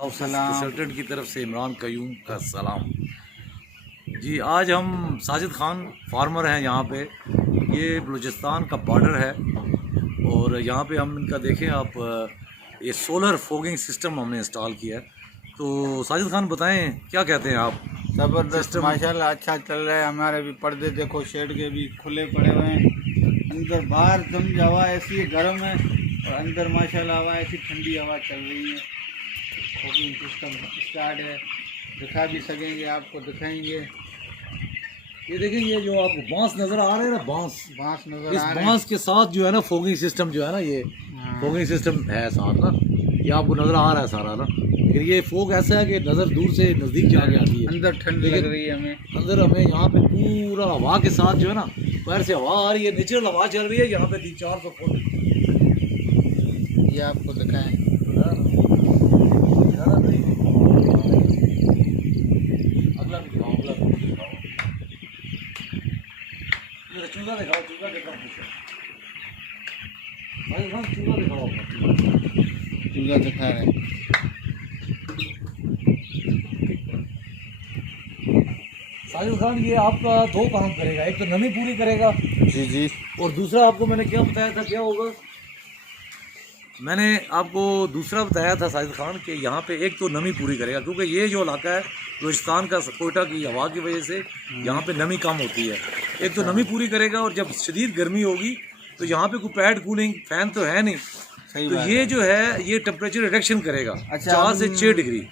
Consultant की तरफ से इमरान कयूम का सलाम जी। आज हम साजिद खान फार्मर हैं यहाँ पे। ये बलूचिस्तान का बॉर्डर है और यहाँ पे हम इनका देखें आप, ये सोलर फोगिंग सिस्टम हमने इंस्टॉल किया है। तो साजिद खान बताएं क्या कहते हैं आप? ज़बरदस्त माशाल्लाह अच्छा चल रहा है। हमारे भी पर्दे देखो शेड के भी खुले पड़े हुए हैं। अंदर बाहर समझ हवा ऐसी गर्म है और अंदर माशाल्लाह हवा ऐसी ठंडी हवा चल रही है। कुकिंग सिस्टम स्टार्ट है, दिखा भी सकेंगे, आपको दिखाएंगे। ये देखिए, ये जो आपको बांस नज़र आ रहे हैं ना, बांस बांस नज़र इस आ रहे बांस के साथ जो है ना फोगिंग सिस्टम जो है ना, ये फोगिंग सिस्टम है साथ ना, ये आपको नज़र आ रहा है सारा ना। लेकिन ये फोग ऐसा है कि नज़र दूर से नज़दीक जाके आती है। अंदर ठंड लग रही है हमें, अंदर हमें यहाँ पे पूरा हवा के साथ जो है ना, बाहर से हवा आ रही है, नेचुरल हवा चल रही है यहाँ पे 300-400 फुट। ये आपको दिखाएं। अगला भी दिखाओ, अगला भी दिखाओ। चूल्हा दिखाओ, चूल्हा कितना खुश है। चूल्हा दिखाओ अपना चूल्हा दिखा रहे हैं। साजिद खान, ये आपका दो काम करेगा, एक तो नमी पूरी करेगा जी जी, और दूसरा आपको मैंने क्या बताया था, क्या होगा? मैंने आपको दूसरा बताया था साजिद खान कि यहाँ पे एक तो नमी पूरी करेगा, क्योंकि ये जो इलाका है बलूचिस्तान का, कोयटा की हवा की वजह से यहाँ पे नमी कम होती है। एक तो नमी पूरी करेगा और जब शदीद गर्मी होगी तो यहाँ पे कोई पैड कूलिंग फैन तो है नहीं, सही तो बात ये है। जो है ये टेम्परेचर रिडक्शन करेगा। अच्छा, 4 से 6 डिग्री।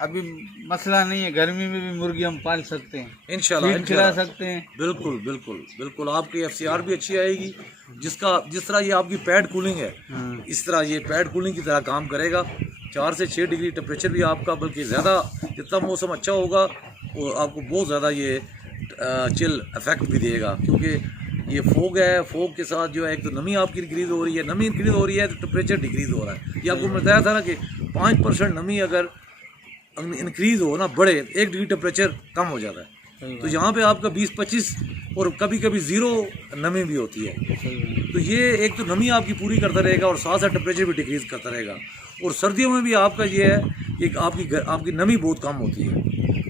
अभी मसला नहीं है, गर्मी में भी मुर्गी हम पाल सकते हैं, इंशाल्लाह फीड खिला सकते हैं। बिल्कुल बिल्कुल बिल्कुल, आपकी एफसीआर भी अच्छी आएगी। जिस तरह ये आपकी पैड कूलिंग है, इस तरह ये पैड कूलिंग की तरह काम करेगा। 4 से 6 डिग्री टेम्परेचर भी आपका, बल्कि ज़्यादा जितना मौसम अच्छा होगा वो आपको बहुत ज़्यादा ये चिल इफेक्ट भी देगा, क्योंकि ये फोग है। फोग के साथ जो है एक तो नमी आपकी इंक्रीज़ हो रही है, नमी इंक्रीज़ हो रही है तो टेम्परेचर डिक्रीज़ हो रहा है। ये आपको बताया था ना कि 5% नमी अगर इंक्रीज़ हो ना, बढ़े, 1 डिग्री टेम्परेचर कम हो जाता है। तो यहाँ पे आपका 20-25 और कभी कभी ज़ीरो नमी भी होती है। तो ये एक तो नमी आपकी पूरी करता रहेगा और साथ साथ टेम्परेचर भी डिक्रीज़ करता रहेगा। और सर्दियों में भी आपका ये है कि आपकी नमी बहुत कम होती है।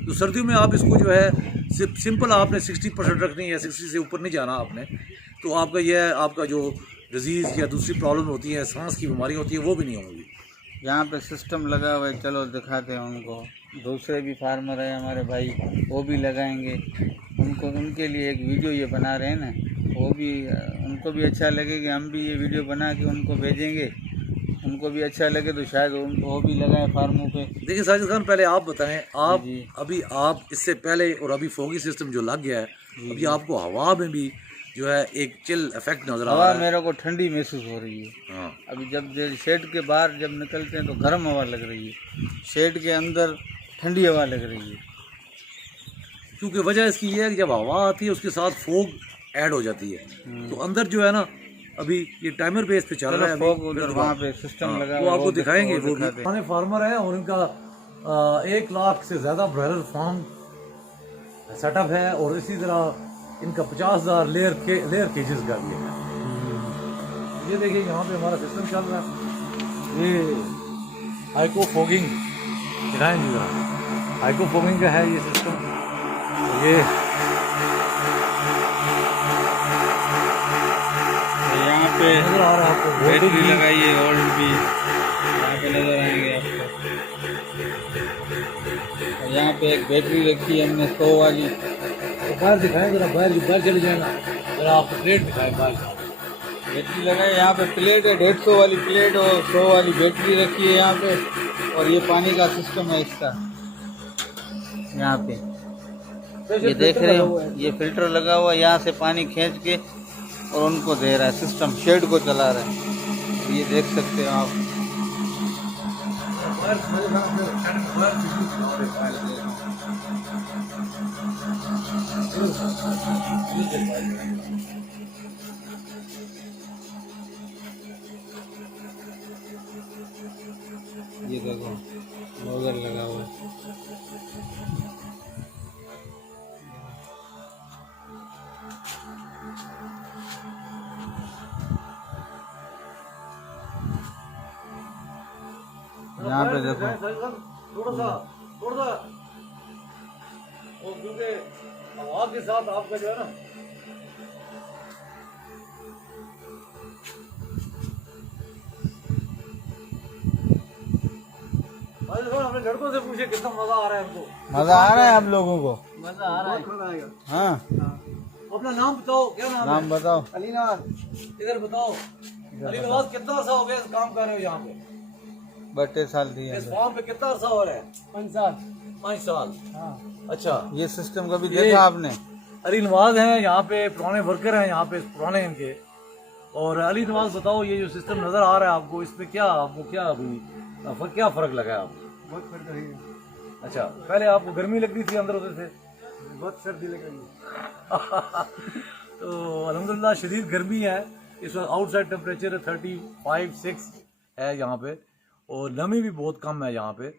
तो सर्दियों में आप इसको जो है सिंपल आपने 60% रखनी है, 60 से ऊपर नहीं जाना आपने। तो आपका यह है, आपका जो डिजीज़ या दूसरी प्रॉब्लम होती है, सांस की बीमारी होती है, वो भी नहीं होगी। यहाँ पे सिस्टम लगा हुआ है, चलो दिखाते हैं उनको। दूसरे भी फार्मर हैं हमारे भाई, वो भी लगाएंगे। उनके लिए एक वीडियो ये बना रहे हैं ना, वो भी उनको भी अच्छा लगे कि हम भी ये वीडियो बना के उनको भेजेंगे। उनको भी अच्छा लगे तो शायद वो भी लगाएं फार्मों पे। देखिए साजिद खान, पहले आप बताएं, आप जी अभी आप इससे पहले और अभी फोगी सिस्टम जो लग गया है, अभी आपको हवा में भी जो है एक चिल इफेक्ट नज़र आ रहा हवा है। मेरे को ठंडी महसूस हो रही है। हाँ, अभी जब शेड के बाहर जब निकलते हैं तो गर्म हवा लग रही है, शेड के अंदर ठंडी हवा लग रही है। क्योंकि वजह इसकी ये है कि जब हवा आती है उसके साथ फोग ऐड हो जाती है, तो अंदर जो है ना, अभी ये टाइमर बेस पे चल रहा है। फॉग उधर वहाँ पे सिस्टम लगा वो हुआ है, आपको दिखाएंगे। वो दिखा दे। पुराने फार्मर हैं और इनका 1 लाख से ज़्यादा ब्रॉयलर फार्म सेटअप है और इसी तरह इनका 50,000 लेयर केजेस का भी है। ये देखिए यहाँ पे हमारा सिस्टम चल रहा है, ये हाइको फोगिंग दिखाएंगे जरा। हाइको फोगिंग का है ये सिस्टम। ये यहाँ पे नजर आ रहा है आपको, बैटरी लगाई है, ओल्ड भी यहाँ पे नजर आएंगे आपको। और यहाँ पे एक बैटरी रखी है हमने 100 वाली। तो बाहर दिखाएं जरा, बाहर चले जाएगा जरा, आपको प्लेट दिखाएं बाहर। बैटरी लगाई, यहाँ पे प्लेट है, 150 वाली प्लेट और 100 वाली बैटरी रखी है यहाँ पे। और ये पानी का सिस्टम है इसका, यहाँ पे ये देख रहे हो, ये फिल्टर लगा हुआ है, यहाँ से पानी खींच के और उनको दे रहा है। सिस्टम शेड को चला रहा है, ये देख सकते हो आप। ये देखो नोजल लगा हुआ है। यहाँ पे देखो थोड़ा सा और क्योंकि हवा के साथ आपका जो है ना अपने लड़कों से पूछे कितना मजा आ रहा है हमको। मजा आ रहा है आप लोगों को? मजा आ रहा है। हाँ, अपना नाम बताओ, क्या नाम है? बताओ। अली नवाज। इधर बताओ, अली नवाज कितना अर्सा हो गया इस काम कर रहे हो यहाँ पे? 32 साल थी इस फॉर्म पे कितना अर्सा हो रहा है? 5 साल। 5 साल। हाँ। अच्छा, ये सिस्टम कभी देखा आपने? अली नवाज हैं यहाँ पे, पुराने वर्कर हैं यहाँ पे, पुराने इनके। और अली नवाज बताओ, ये जो सिस्टम नजर आ रहा है आपको, इसमें क्या आपको क्या फर्क लगा है आपको? बहुत फर्क है। अच्छा, पहले आपको गर्मी लग रही थी अंदर होते से? बहुत सर्दी लग रही है। तो अल्हम्दुलिल्लाह शदीद गर्मी है इस वक्त। आउटसाइड टेम्परेचर 35-6 है यहाँ पे, और नमी भी बहुत कम है यहाँ पे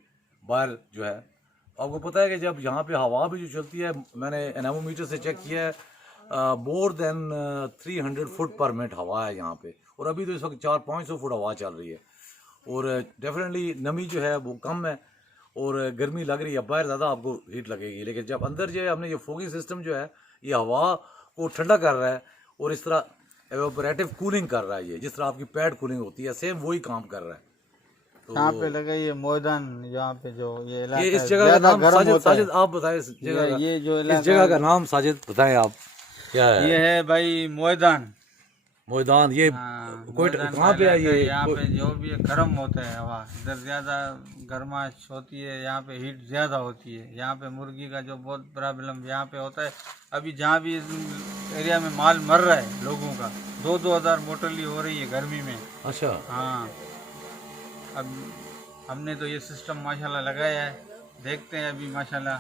बाहर जो है। आपको पता है कि जब यहाँ पे हवा भी जो चलती है, मैंने एनेमोमीटर से चेक किया है, मोर देन 300 फुट पर मिनट हवा है यहाँ पे, और अभी तो इस वक्त 400-500 फुट हवा चल रही है। और डेफिनेटली नमी जो है वो कम है और गर्मी लग रही है, बाहर ज़्यादा आपको हीट लगेगी। लेकिन जब अंदर जो है हमने ये फोगिंग सिस्टम जो है, ये हवा को ठंडा कर रहा है और इस तरह एवापोरेटिव कूलिंग कर रहा है। ये जिस तरह आपकी पैड कूलिंग होती है, सेम वही काम कर रहा है। तो यहाँ पे लगा ये मैदान, यहाँ पे जो ये इलाका ये इस है, जगह का ज्यादा नाम गर्म होता है। साजिद आप बताएं इस जगह का, ये जो इस इलाका जगह का नाम साजिद बताएं आप, क्या है? ये है भाई मैदान। मैदान। ये मैदान कहाँ पे है ये? यहाँ पे जो भी गर्म होता है हवा, इधर ज्यादा गर्माश होती है, यहाँ पे हीट ज्यादा होती है। यहाँ पे मुर्गी का जो बहुत प्रॉब्लम यहाँ पे होता है। अभी जहाँ भी इस एरिया में माल मर रहा है लोगों का, 2-2 हज़ार मोटरली हो रही है गर्मी में। अच्छा, हाँ, अब हमने तो ये सिस्टम माशाल्लाह लगाया है, देखते हैं अभी माशाल्लाह।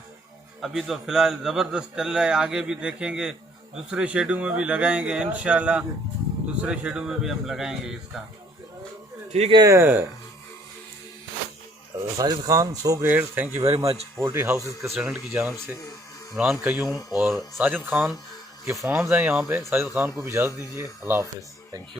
अभी तो फिलहाल ज़बरदस्त चल रहा है, आगे भी देखेंगे, दूसरे शेडों में भी लगाएंगे इंशाल्लाह। दूसरे शेडों में भी हम लगाएंगे इसका। ठीक है Sajid Khan, so great, thank you very much. Poultry houses restaurant की जानब से इमरान कयूम और साजिद खान के फार्म्स हैं यहाँ पे। साजिद खान को भी इजाज़त दीजिए। अल्लाह हाफिज़, थैंक यू।